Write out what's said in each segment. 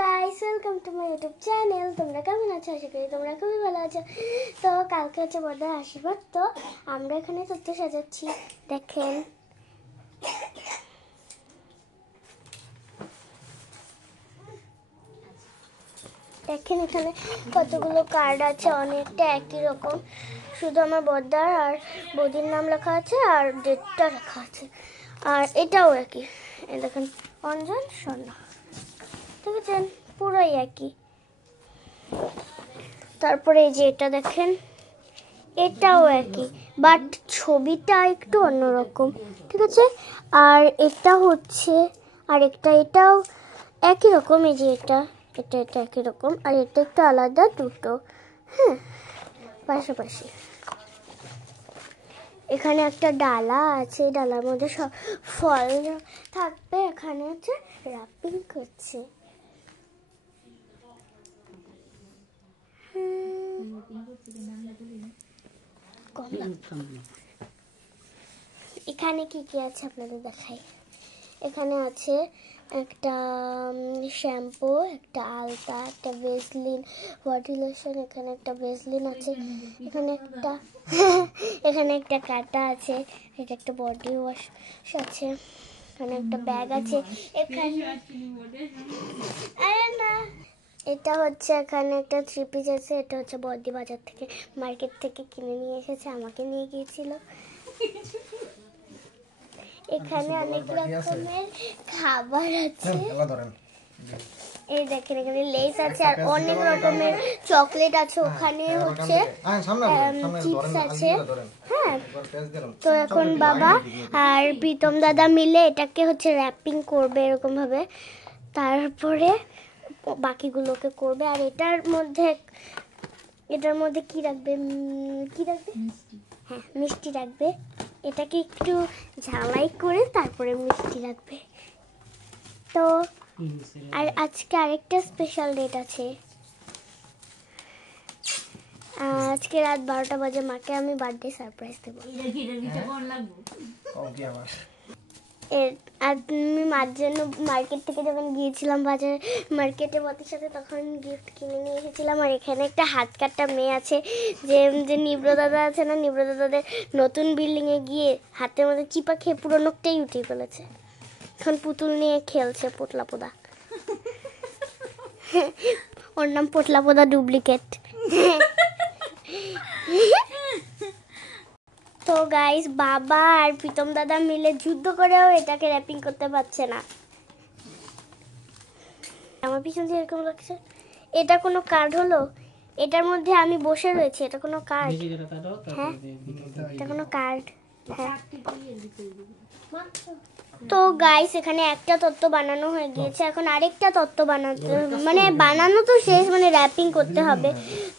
Guys, welcome to my YouTube channel. তোমরা কেমন আছো? আশা করি তোমরা খুবই ভালো আছো। তো কালকে হচ্ছে বড়দের আশীর্বাদ, তো আমরা এখানে তথ্য সাজাচ্ছি। দেখেন দেখেন এখানে কতগুলো কার্ড আছে, অনেকটা একই রকম, শুধু আমার বড়দার আর বৌদির নাম লেখা আছে আর ডেটটা লেখা আছে। আর এটাও একই, এই দেখেন অঞ্জন স্বর্ণা, ঠিক আছে, পুরোই একই। তারপরে এই যে এটা দেখেন, এটাও একই, বাট ছবিটা একটু অন্যরকম, ঠিক আছে। আর এটা হচ্ছে আরেকটা, এটাও একই রকম, এই যে এটা এটা এটা একই রকম, আর এটা একটু আলাদা, দুটো হ্যাঁ পাশাপাশি। এখানে একটা ডালা আছে, ডালার মধ্যে সব ফল থাকবে। এখানে হচ্ছে র্যাপিং করছে। এখানে কি কি আছে আপনাদের দেখাই। এখানে আছে একটা শ্যাম্পু, একটা আলতা, একটা ভেসলিন, বডি লোশন, এখানে একটা ভেসলিন আছে, এখানে একটা এখানে একটা কাঁটা আছে, এটা একটা বডি ওয়াশ আছে, এখানে একটা ব্যাগ আছে, এখানে আরে না, এটা হচ্ছে এখানে একটা থ্রি পিস আছে, এটা হচ্ছে বডি বাজার থেকে মার্কেট থেকে কিনে নিয়ে এসেছে, আমাকে নিয়ে গিয়েছিল। এখানে অনেক রকমের খাবার আছে, এই দেখেন এখানে লেস আছে আর অনেক রকমের চকলেট আছে, ওখানে হচ্ছে চিপস আছে। হ্যাঁ, তো এখন বাবা আর প্রীতম দাদা মিলে এটাকে হচ্ছে র্যাপিং করবে এরকম ভাবে, তারপরে বাকিগুলোকে করবে। আর এটার মধ্যে কি রাখবে, হ্যাঁ মিষ্টি রাখবে, এটাকে একটু ঝালাই করে তারপরে মিষ্টি রাখবে। তো আর আজকে আরেকটা স্পেশাল ডেট আছে, আজকে রাত 12টা বাজে মাকে আমি বার্থডে সারপ্রাইজ দেবো। আর তুমি মার জন্য মার্কেট থেকে যখন গিয়েছিলাম বাজারে, মার্কেটে বতের সাথে, তখন গিফট কিনে নিয়ে এসেছিলাম। আর এখানে একটা হাত কাটা মেয়ে আছে, যে নিব্র দাদা আছে না, নিব্র দাদাদের নতুন বিল্ডিংয়ে গিয়ে হাতের মধ্যে চিপা খেয়ে পুরো নোকটাই উঠিয়ে ফেলেছে, এখন পুতুল নিয়ে খেলছে, পোটলা পোদা। ওর নাম পোটলা পোদা ডুপ্লিকেট। তো গাইস, বাবা আর প্রীতম দাদা মিলে যুদ্ধ করেও এটাকে র্যাপিং করতে পারছে না। আমার পিছন দিয়ে এরকম লাগছে, এটা কোনো কার্ড হলো? এটার মধ্যে আমি বসে রয়েছি, এটা কোনো কার্ড? হ্যাঁ, এটা কোনো কার্ড? হ্যাঁ। তো গাইস, এখানে একটা তত্ত্ব বানানো হয়ে গিয়েছে, এখন আরেকটা তত্ত্ব বানানো তো শেষ, র্যাপিং করতে হবে।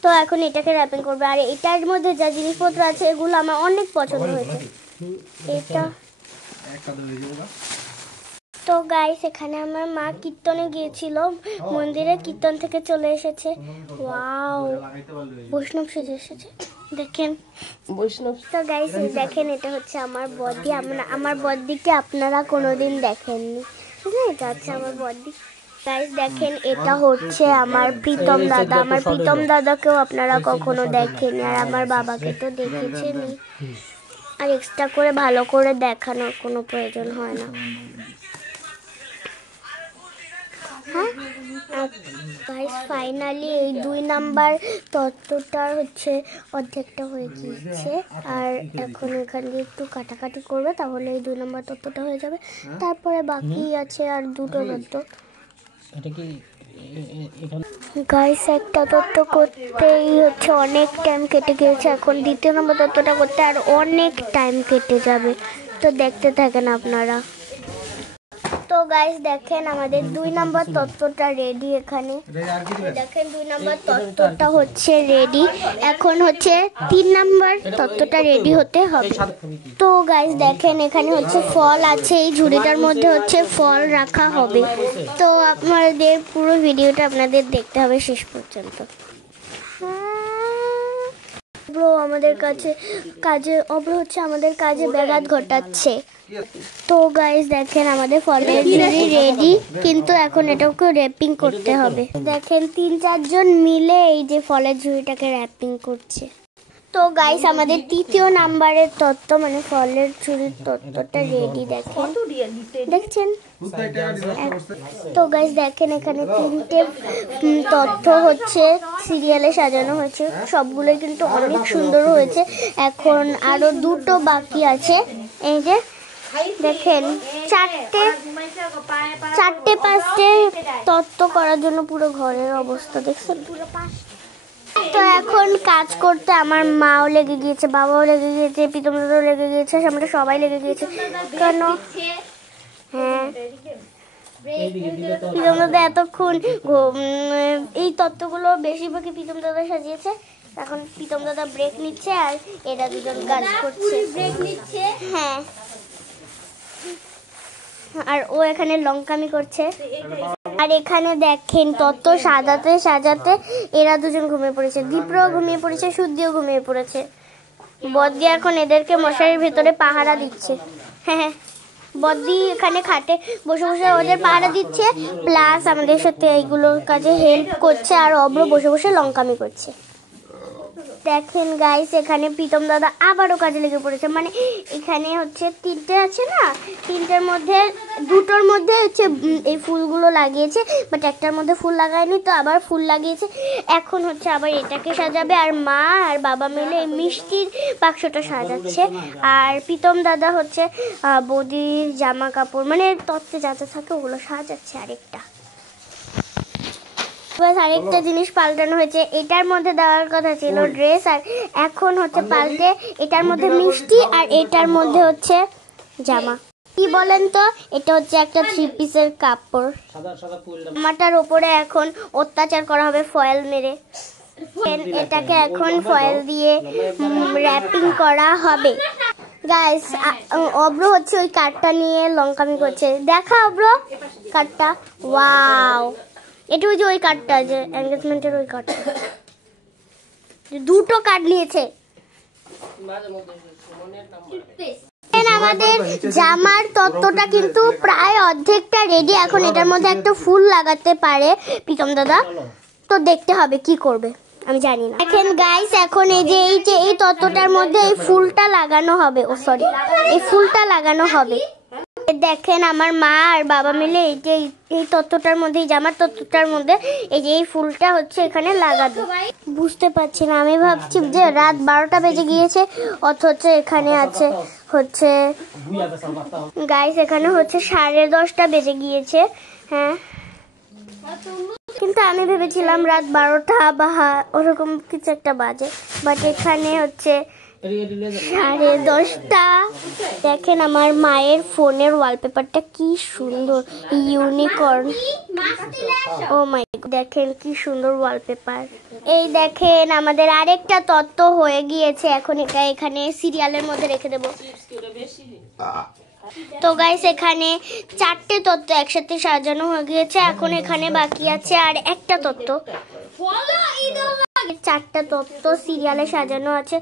তো এখন এটাকে র্যাপিং করবে। আর এটার মধ্যে যা জিনিসপত্র আছে এগুলো আমার অনেক পছন্দ হয়েছে। এটা তো গাইস, এখানে আমার মা কীর্তনে গিয়েছিল, মন্দিরে কীর্তন থেকে চলে এসেছে। ওয়াও, বৈষ্ণব সেজে এসেছে, দেখেন বৈষ্ণব। তো গাইস দেখেন, এটা হচ্ছে আমার বডি, আমার বডিকে আপনারা কোনোদিন দেখেননি, ঠিক আছে, এটা হচ্ছে আমার বডি। গাইস দেখেন, এটা হচ্ছে আমার প্রীতম দাদা, আমার প্রীতম দাদাকেও আপনারা কখনো দেখেননি, আর আমার বাবাকে তো দেখেছেনই, আর এক্সট্রা করে ভালো করে দেখানোর কোনো প্রয়োজন হয় না। হ্যাঁ গাইস, ফাইনালি এই 2 নাম্বার তত্ত্বটার হচ্ছে অর্ধেকটা হয়ে গিয়েছে, আর এখন এখান দিয়ে একটু কাটাকাটি করবে, তাহলে এই 2 নাম্বার তত্ত্বটা হয়ে যাবে। তারপরে বাকি আছে আর 2টো তত্ত্ব। গাইস, একটা তত্ত্ব করতেই হচ্ছে অনেক টাইম কেটে গিয়েছে, এখন 2য় নম্বর তত্ত্বটা করতে আর অনেক টাইম কেটে যাবে, তো দেখতে থাকেন আপনারা। তো গাইস দেখেন, আমাদের 2 নম্বর তত্ত্বটা রেডি। এখানে দেখেন 2 নম্বর তত্ত্বটা হচ্ছে রেডি, এখন হচ্ছে 3 নম্বর তত্ত্বটা রেডি হতে হবে। তো গাইস দেখেন, এখানে হচ্ছে ফল আছে, এই ঝুড়িটার মধ্যে হচ্ছে ফল রাখা হবে। তো আপনাদের পুরো ভিডিওটা আপনাদের দেখতে হবে শেষ পর্যন্ত। আমাদের হচ্ছে আমাদের কাজে ব্যাঘাত ঘটাচ্ছে। তো গাইস দেখেন আমাদের ফলের ঝুড়ি রেডি, কিন্তু এখন এটাকে র্যাপিং করতে হবে। দেখেন 3-4 জন মিলে এই যে ফলের ঝুড়িটাকে র্যাপিং করছে। তো গাইস আমাদের 3য় নাম্বারের তত্ত্ব মানে ফলের ঝুড়ির তত্ত্বটা রেডি। দেখছেন। তো গাইস দেখেন এখানে 3টে তথ্য হচ্ছে সিরিয়ালে সাজানো হয়েছে, সবগুলো কিন্তু অনেক সুন্দর হয়েছে। এখন আরো 2টো বাকি আছে। এই যে দেখেন 4টে-5টে তত্ত্ব করার জন্য পুরো ঘরের অবস্থা দেখছেন। তো এখন কাজ করতে আমার মাও লেগে গিয়েছে, বাবাও লেগে গিয়েছে, প্রীতম দাদাও লেগে গিয়েছে, আমরা সবাই লেগে গিয়েছে। কেন? হ্যাঁ, প্রীতম দাদা এতক্ষণ এই তত্ত্বগুলো বেশিরভাগই প্রীতম দাদা সাজিয়েছে। এখন প্রীতম দাদা ব্রেক নিচ্ছে আর এরা দুজন কাজ করছে। হ্যাঁ, আর ও এখানে লঙ্কামি করছে। আর এখানে দেখেন তত্ত্ব সাজাতে সাজাতে এরা দুজন ঘুমিয়ে পড়েছে, দীপ্রও ঘুমিয়ে পড়েছে, শুদ্ধিও ঘুমিয়ে পড়েছে। বদ্দি এখন এদেরকে মশারির ভেতরে পাহারা দিচ্ছে। হ্যাঁ, বদ্দি এখানে খাটে বসে বসে ওদের পাহারা দিচ্ছে, প্লাস আমাদের সাথে এইগুলোর কাজে হেল্প করছে। আর অব্র বসে বসে লঙ্কামি করছে। দেখেন গাইস এখানে প্রীতম দাদা আবারও কাজে লেগে পড়েছে। মানে এখানে হচ্ছে 3টে আছে না, 3টের মধ্যে 2টোর মধ্যে হচ্ছে এই ফুলগুলো লাগিয়েছে, বাট একটার মধ্যে ফুল লাগায়নি, তো আবার ফুল লাগিয়েছে। এখন হচ্ছে আবার এটাকে সাজাবে, আর মা আর বাবা মিলে এই মিষ্টির বাক্সটা সাজাচ্ছে। আর প্রীতম দাদা হচ্ছে বৌদির জামা কাপড় মানে তত্ত্বে যা যা থাকে ওগুলো সাজাচ্ছে। আরেকটা জিনিস পাল্টানো হয়েছে, এটার মধ্যে দেওয়ার কথা ছিল ড্রেস, আর এখন হচ্ছে পাল্টে এটার মধ্যে মিষ্টি আর এটার মধ্যে হচ্ছে জামা। কি বলেন তো, এটা হচ্ছে একটা 3 পিসের কাপড়। জামাটার উপরে এখন অত্যাচার করা হবে ফয়েল মেরে। এটাকে এখন ফয়েল দিয়ে র্যাপিং করা হবে। গাইস অব্র হচ্ছে ওই কার্ডটা নিয়ে লঙ্কামি করছে। দেখা অব্র কার্ডটা, ওয়াও, এটা ওই যে ওই কার্ডটা, যে এনগেজমেন্টের ওই কার্ডটা, 2টো কার্ড নিয়েছে। আমাদের জামার তত্ত্বটা কিন্তু প্রায় অর্ধেকটা রেডি। এখন এটার মধ্যে একটা ফুল লাগাতে পারে প্রীতম দাদা, তো দেখতে হবে কি করবে, আমি জানি না। দেখেন গাইস এখন এই তত্ত্বটার মধ্যে এই ফুলটা লাগানো হবে। এই ফুলটা লাগানো হবে। দেখেন আমার মা আর বাবা মিলে এই তত্ত্বটার মধ্যে, এই জামার তত্ত্বটার মধ্যে এই যে এই ফুলটা হচ্ছে এখানে লাগাবে। বুঝতে পারছি না, আমি ভাবছি যে রাত 12টা বেজে গিয়েছে, অথচ এখানে আছে হচ্ছে গাইস এখানে হচ্ছে 10:30টা বেজে গিয়েছে। হ্যাঁ, কিন্তু আমি ভেবেছিলাম রাত 12টা বা ওরকম কিছু একটা বাজে, বাট এখানে হচ্ছে 10:30টা। দেখেন আমার মায়ের ফোনের ওয়ালপেপারটা কি সুন্দর, ইউনিকর্ন। ও মাই গড, দেখেন কি সুন্দর ওয়ালপেপার। এই দেখেন আমাদের আরেকটা তত্ত্ব হয়ে গিয়েছে। এখন এটা এখানে সিরিয়ালের মধ্যে রেখে দেব। তো গাইস এখানে 4টে তত্ত্ব একসাথে সাজানো হয়ে গিয়েছে। এখন এখানে বাকি আছে আর একটা তত্ত্ব। 4টা তত্ত্ব সিরিয়ালে সাজানো আছে,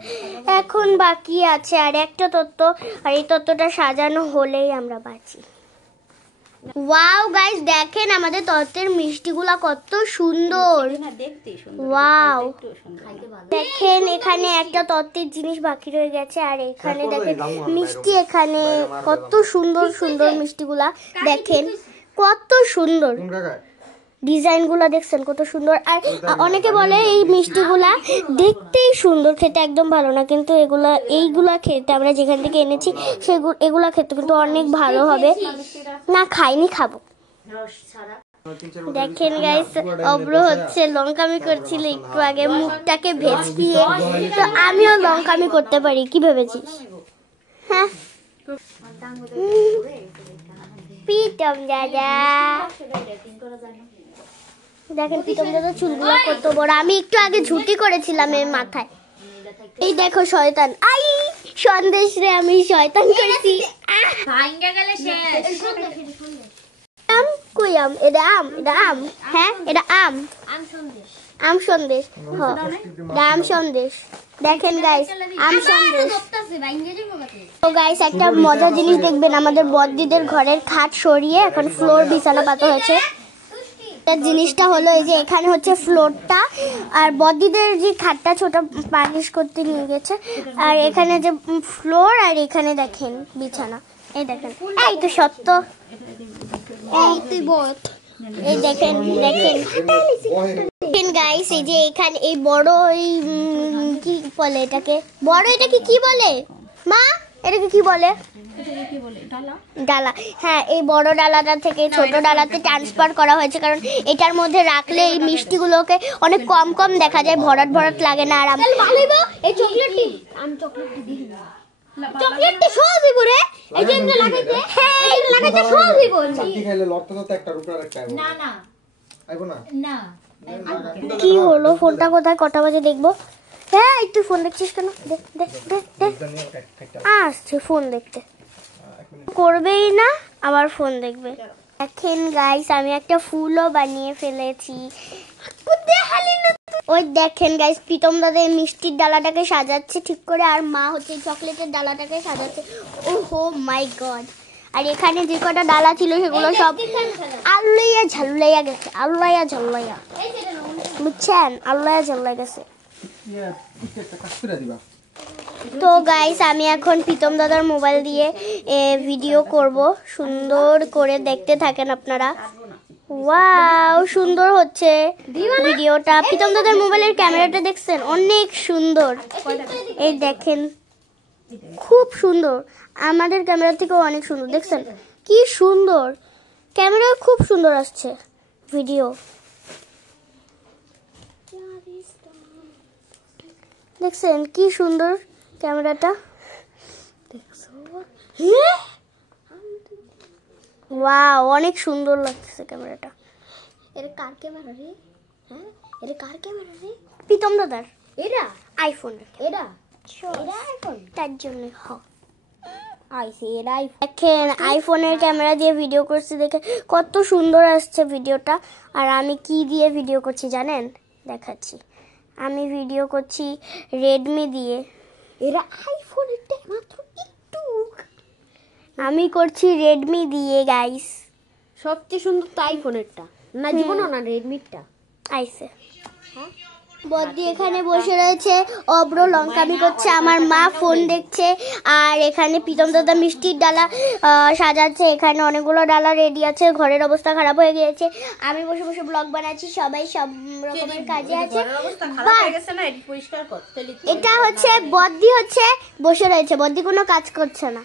এখন বাকি আছে আর একটা তত্ত্ব। আর এই তত্ত্বটা সাজানো হলেই আমরা বাঁচি। ওয়াও গাইস দেখেন আমাদের তত্ত্বের মিষ্টিগুলা কত সুন্দর। ওয়াও, দেখেন এখানে একটা তত্ত্বের জিনিস বাকি রয়ে গেছে। আর এখানে দেখেন মিষ্টি, এখানে কত সুন্দর সুন্দর মিষ্টিগুলা দেখেন, কত সুন্দর ডিজাইনগুলো দেখছেন কত সুন্দর। আর অনেকে বলে এই মিষ্টিগুলা দেখতেই সুন্দর, খেতে একদম ভালো না, কিন্তু এইগুলা খেতে আমরা যেখান থেকে এনেছি এগুলা খেতে কিন্তু অনেক ভালো হবে। না খাইনি, খাবো। দেখেন গাইস অব্র হচ্ছে লঙ্কামি করছিল একটু আগে, মুখটাকে ভেজকিয়ে। তো আমিও লঙ্কামি করতে পারি, কি ভেবেছিস? হ্যাঁ, প্রীতম দাদা দেখেন প্রীতম দাদা চুলগুলো কত বড়। আমি একটু আগে ঝুটি করেছিলাম এর মাথায়। এই দেখো শয়তান, আই সন্দেশ রে, আমি শয়তান করেছি। আম কই আম? এটা আম, এটা আম। হ্যাঁ এটা আম, আম সন্দেশ। আম সন্দেশ, আম সন্দেশ। দেখেন গাইস, আম সন্দেশ। তো গাইস একটা মজার জিনিস দেখবেন, আমাদের বড়দিদের ঘরের খাট সরিয়ে এখন ফ্লোর বিছানা পাতা হয়েছে। জিনিসটা হলো এই যে এখানে হচ্ছে ফ্লোরটা, আর বড়দিদের যে খাটটা ছোট পালিশ করতে নিয়ে গেছে, আর এখানে যে ফ্লোর, আর এখানে দেখেন বিছানা। এই দেখেন, এই তো সত্য, এই তুই বল, এই দেখেন দেখেন গাইস, এই যে এখানে এই বড় এই কি বলে এটাকে, বড় এটাকে কি বলে মা, এটাকে কি বলে? ডালা। হ্যাঁ, এই বড় ডালাটা থেকে ছোট ডালাতে ট্রান্সফার করা হয়েছে, কারণ এটার মধ্যে রাখলে এই মিষ্টিগুলোকে অনেক কম কম দেখা যায়, ভরাট ভরাট লাগে না। আর এই চকলেটটি, আমি চকলেটটি দিই, চকলেটটি সহজ হইব রে, এই যে এমনি লাগাইতে, হ্যাঁ এই লাগাইতে সহজ হইব। চাকি খাইলে লড়তে তো একটা রূপে রাখতে হবে। না না আইবো না, না কি হলো, ফোনটা কোথায়, কটা বাজে দেখবো? হ্যাঁ একটু ফোন দেখছিস কেন? দেখ দেখ দেখ দেখ, আসছে ফোন দেখতে, করবেই না আবার ফোন দেখবে। দেখেন গাইস, আমি একটা ফুলও বানিয়ে ফেলেছি। ওই দেখেন গাইস, প্রীতম দাদা মিষ্টির ডালাটাকে সাজাচ্ছে ঠিক করে, আর মা হচ্ছে চকলেটের ডালাটাকে সাজাচ্ছে। ওহো মাই গড। আর এখানে যে কটা ডালা ছিল সেগুলো সব আল্লাইয়া ঝাল্লাইয়া গেছে, আল্লাইয়া ঝাল্লাইয়া, বুঝছেন, আল্লাইয়া ঝাল্লাইয়া গেছে। তো গাইস আমি এখন প্রীতম দাদার মোবাইল দিয়ে ভিডিও করব, সুন্দর করে দেখতে থাকেন আপনারা। ওয়াও সুন্দর হচ্ছে ভিডিওটা। প্রীতম দাদার মোবাইলের ক্যামেরাটা দেখছেন, অনেক সুন্দর, এই দেখেন খুব সুন্দর, আমাদের ক্যামেরা থেকেও অনেক সুন্দর, দেখছেন কি সুন্দর, ক্যামেরা খুব সুন্দর আসছে ভিডিও, দেখছেন কি সুন্দর ক্যামেরাটা, দেখছো? ওয়াও অনেক সুন্দর লাগছে ক্যামেরাটা। এর কার ক্যামেরা রে? হ্যাঁ এর কার ক্যামেরা রে? প্রীতম দাদার। এরা আইফোন, এরা আইফোন, তার জন্য দেখেন আইফোনের ক্যামেরা দিয়ে ভিডিও করছি, দেখে কত সুন্দর আসছে ভিডিওটা। আর আমি কি দিয়ে ভিডিও করছি জানেন, দেখাচ্ছি, আমি ভিডিও করছি রেডমি দিয়ে, এরা আইফোনেরটা মাত্র একটু, আমি করছি রেডমি দিয়ে গাইস। সবচেয়ে সুন্দর তো আইফোনেরটা না, জীবন না রেডমিটা আইছে। বদ্দি এখানে বসে রয়েছে, অব্র লঙ্কামি করছে, আমার মা ফোন দেখছে, আর এখানে প্রীতম দাদা মিষ্টির ডালা সাজাচ্ছে, এখানে অনেকগুলো ডালা রেডি আছে, ঘরের অবস্থা খারাপ হয়ে গিয়েছে, আমি বসে বসে ব্লগ বানাচ্ছি, সবাই সব রকমের কাজে আছে। এটা হচ্ছে বদ্দি হচ্ছে বসে রয়েছে, বদ্দি কোনো কাজ করছে না,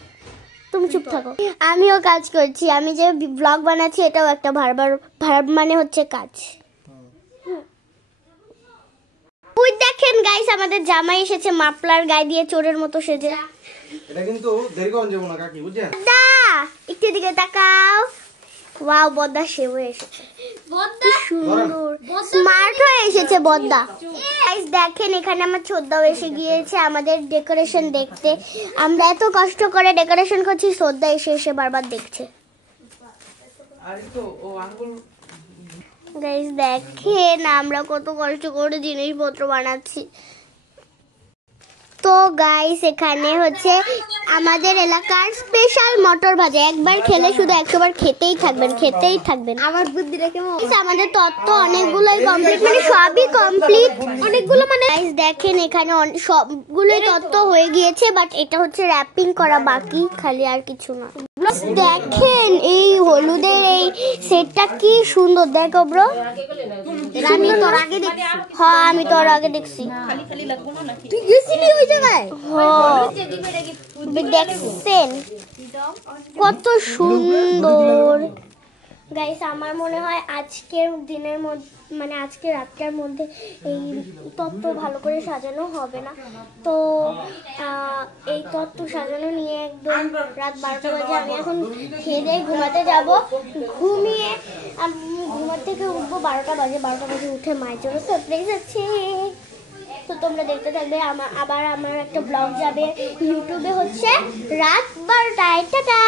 তুমি চুপ থাকো, আমিও কাজ করছি, আমি যে ব্লগ বানাচ্ছি এটাও একটা ভার্ব মানে হচ্ছে কাজ। ওই দেখেন গাইস, আমাদের জামাই এসেছে মাপলার গায়ে দিয়ে চোরের মতো সেজে। এটা কিন্তু দেরি করুন যাব না কাকি, বুঝছেন? দা একটু দিকে তাকাও, ওয়াও বদ্দা সেও এসেছে, বদ্দা সুন্দর স্মার্ট হয়ে এসেছে বদ্দা। গাইস দেখেন এখানে আমার ছোদ্দাও এসে গিয়েছে আমাদের ডেকোরেশন দেখতে, আমরা এত কষ্ট করে ডেকোরেশন করছি, ছোদ্দা এসে এসে বারবার দেখছে। আরে তো ও আঙ্গুল গাইস দেখেন আমরা কত কষ্ট করে জিনিসপত্র বানাচ্ছি। তো গাইস এখানে হচ্ছে আমাদের এলাকার স্পেশাল মটর ভাজা, একবার খেলে শুধু 100 বার খেতেই থাকবেন। আমার বুদ্ধিটা কেমন, আমাদের তত্ত্ব অনেকগুলোই কমপ্লিট, মানে সবই কমপ্লিট, অনেকগুলো মানে গাইস দেখেন এখানে সবগুলোই তত্ত্ব হয়ে গিয়েছে, বাট এটা হচ্ছে র্যাপিং করা বাকি, খালি আর কিছু না। দেখেন এই হলুদের এই সেটটা কি সুন্দর, দেখো ব্রো, আমি তোর আগে দেখছি, হ্যাঁ আমি তোর আগে দেখছি, তুই গেছিলি ওই জায়গায়, দেখছেন কত সুন্দর। গাইস আমার মনে হয় আজকের দিনের মধ্যে, মানে আজকে রাতটার মধ্যে এই তত্ত্ব ভালো করে সাজানো হবে না, তো এই তত্ত্ব সাজানো নিয়ে একদম রাত 12টা বাজে, আমি এখন খেয়ে দিয়ে ঘুমাতে যাব, ঘুমিয়ে ঘুমার থেকে উঠবো 12টা বাজে উঠে মায়ের জন্য সারপ্রাইজ আছে, তো তোমরা দেখতে থাকবে। আবার আমার একটা ব্লগ যাবে ইউটিউবে হচ্ছে রাত 12টায়, টাটা।